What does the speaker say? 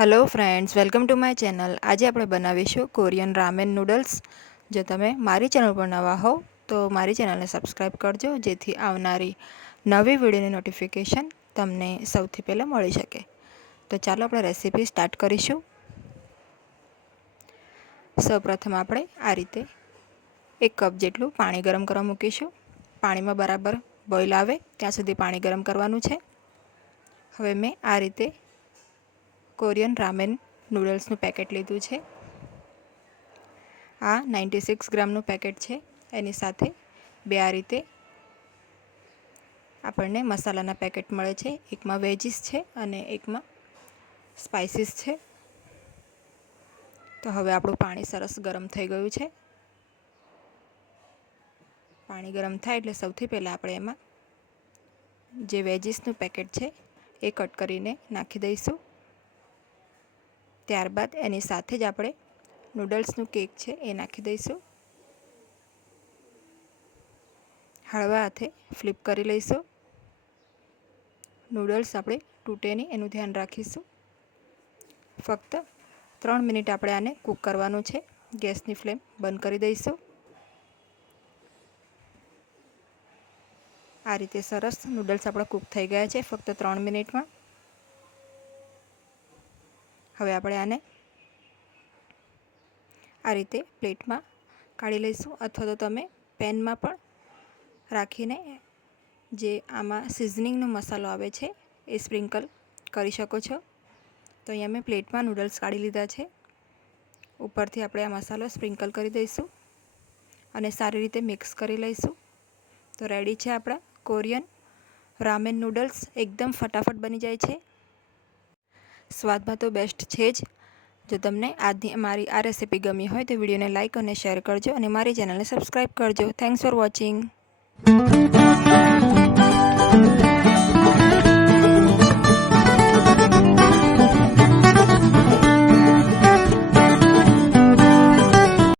Hello friends, welcome to my channel. आज આપણે બનાવીશું કોરિયન રામેન નૂડલ્સ। જો તમે મારી ચેનલ પર નવા હો તો મારી ચેનલને સબસ્ક્રાઇબ કરજો, જેથી આવનારી નવી વિડીયોની નોટિફિકેશન તમને સૌથી પહેલા મળી શકે। તો ચાલો આપણે રેસીપી સ્ટાર્ટ કરીશું। સૌપ્રથમ આપણે આ રીતે 1 કપ જેટલું પાણી ગરમ કરવા મૂકીશું। પાણીમાં બરાબર બોઇલ આવે ત્યાં સુધી પાણી ગરમ કરવાનું છે। હવે મેં આ રીતે કોરિયન રામેન નૂડલ્સનું પેકેટ લીધું છે। આ 96 ગ્રામનું પેકેટ છે। એની સાથે બે આ રીતે આપણને મસાલાના પેકેટ મળે છે। એકમાં વેજીસ છે અને એકમાં સ્પાઇસીસ છે। તો હવે આપણું પાણી સરસ ગરમ થઈ ગયું છે। પાણી ગરમ થાય એટલે સૌથી પહેલાં આપણે એમાં જે વેજીસનું પેકેટ છે એ કટ કરીને નાખી દઈશું। ત્યારબાદ એની સાથે જ આપણે નૂડલ્સનું કેક છે એ નાખી દઈશું। હળવા હાથે ફ્લિપ કરી લઈશું। નૂડલ્સ આપણે તૂટે નહીં એનું ધ્યાન રાખીશું। ફક્ત 3 મિનિટ આપણે આને કૂક કરવાનું છે। ગેસની ફ્લેમ બંધ કરી દઈશું। આ રીતે સરસ નૂડલ્સ આપણા કૂક થઈ ગયા છે ફક્ત 3 મિનિટમાં। હવે આપણે આને આ રીતે પ્લેટમાં કાઢી લઈશું, અથવા તો તમે પેનમાં પણ રાખીને જે આમાં સિઝનિંગનો મસાલો આવે છે એ સ્પ્રિંકલ કરી શકો છો। તો અહીંયા મેં પ્લેટમાં નૂડલ્સ કાઢી લીધા છે। ઉપરથી આપણે આ મસાલો સ્પ્રિંકલ કરી દઈશું અને સારી રીતે મિક્સ કરી લઈશું। તો રેડી છે આપણા કોરિયન રામેન નૂડલ્સ। એકદમ ફટાફટ બની જાય છે, સ્વાદમાં તો બેસ્ટ છે જ। જો તમને આજની મારી આ રેસીપી ગમી હોય તો વિડીયોને લાઇક અને શેર કરજો અને મારી ચેનલને સબસ્ક્રાઈબ કરજો। Thanks for watching.